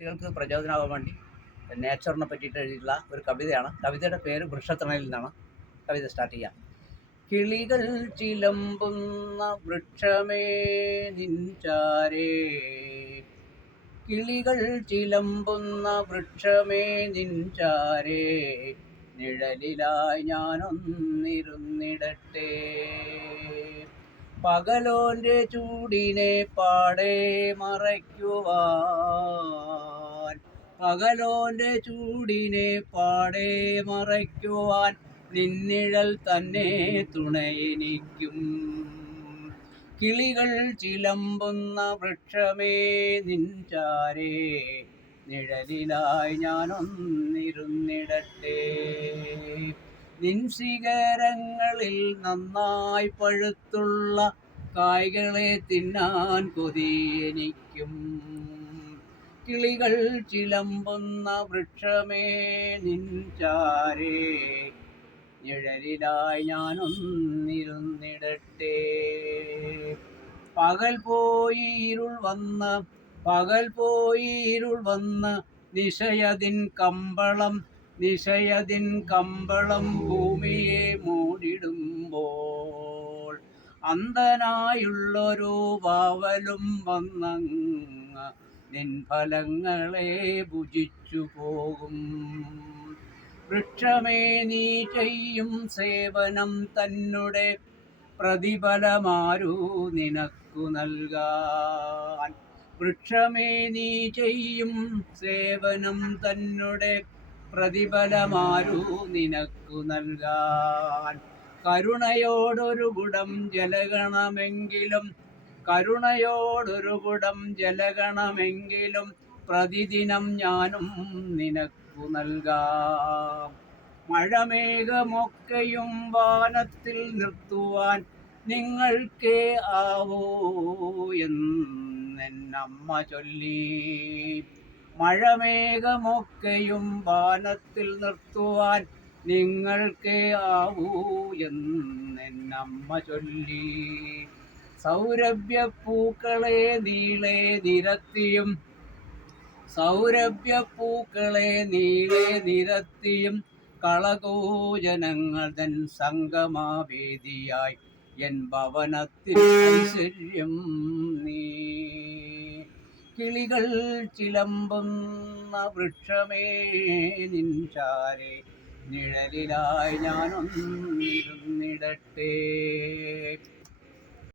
കുട്ടികൾക്ക് പ്രചോദനമാകാൻ വേണ്ടി നേച്ചറിനെ പറ്റിയിട്ട് എഴുതിയിട്ടുള്ള ഒരു കവിതയാണ്. കവിതയുടെ പേര് വൃക്ഷത്തണലിൽ നിന്നാണ്. കവിത സ്റ്റാർട്ട് ചെയ്യാം. കിളികൾ ചിലമ്പുന്ന വൃക്ഷമേ നിൻചാരേ, കിളികൾ ചിലമ്പുന്ന വൃക്ഷമേ നിൻചാരേ, നിഴലിലായി ഞാനൊന്നിരുന്നിടട്ടെ. പകലോന്റെ ചൂടിനെ പാടെ മറയ്ക്കുവാൻ, പകലോന്റെ ചൂടിനെ പാടെ മറയ്ക്കുവാൻ നിന്നിഴൽ തന്നെ തുണയെനിക്കും. കിളികൾ ചിലമ്പുന്ന വൃക്ഷമേ നിൻചാരേ, നിഴലിലായി ഞാനൊന്നിരുന്നിടട്ടെ. നിൻ ശിഖരങ്ങളിൽ നന്നായി പഴുത്തുള്ള കായ്കളെ തിന്നാൻ കൊതിയെനിക്കും. കിളികൾ ചിലമ്പുന്ന വൃക്ഷമേ നിൻചാരേ, നിഴലിലായി ഞാനൊന്നിരുന്നിടട്ടെ. പകൽ പോയി ഇരുൾ വന്ന് നിശയതിൻ കമ്പളം ഭൂമിയെ മൂടിടുമ്പോൾ, അന്ധനായുള്ളൊരു വാവലും വന്നങ്ങ് നിൻ ഫലങ്ങളെ ഭുജിച്ചു പോകും. വൃക്ഷമേ, നീ ചെയ്യും സേവനം തന്നുടെ പ്രതിഫലമാരു നിനക്കു നൽകാൻ. വൃക്ഷമേ, നീ ചെയ്യും സേവനം തന്നുടെ പ്രതിഫലമാരു നിനക്കു നൽകാൻ. കരുണയോടൊരു കുടം ജലഗണമെങ്കിലും പ്രതിദിനം ഞാനും നിനക്കു നൽകാം. മഴമേഘമൊക്കെയും വാനത്തിൽ നിർത്തുവാൻ നിങ്ങൾക്കേ ആവൂ എന്നമ്മ ചൊല്ലി. മഴമേഘമൊക്കെയും വാനത്തിൽ നിർത്തുവാൻ നിങ്ങൾക്കേ ആവൂ എന്നമ്മ ചൊല്ലി. സൗരഭ്യപ്പൂക്കളെ നീളെ നിരത്തിയും കളകൂജനങ്ങൾ തൻ സംഗമവേദിയായി എൻ ഭവനത്തിൽ ഐശ്വര്യം നീ. കിളികൾ ചിലമ്പുന്ന വൃക്ഷമേ നിൻചാരേ, നിഴലിലായി ഞാനൊന്നിരുന്നിടട്ടെ.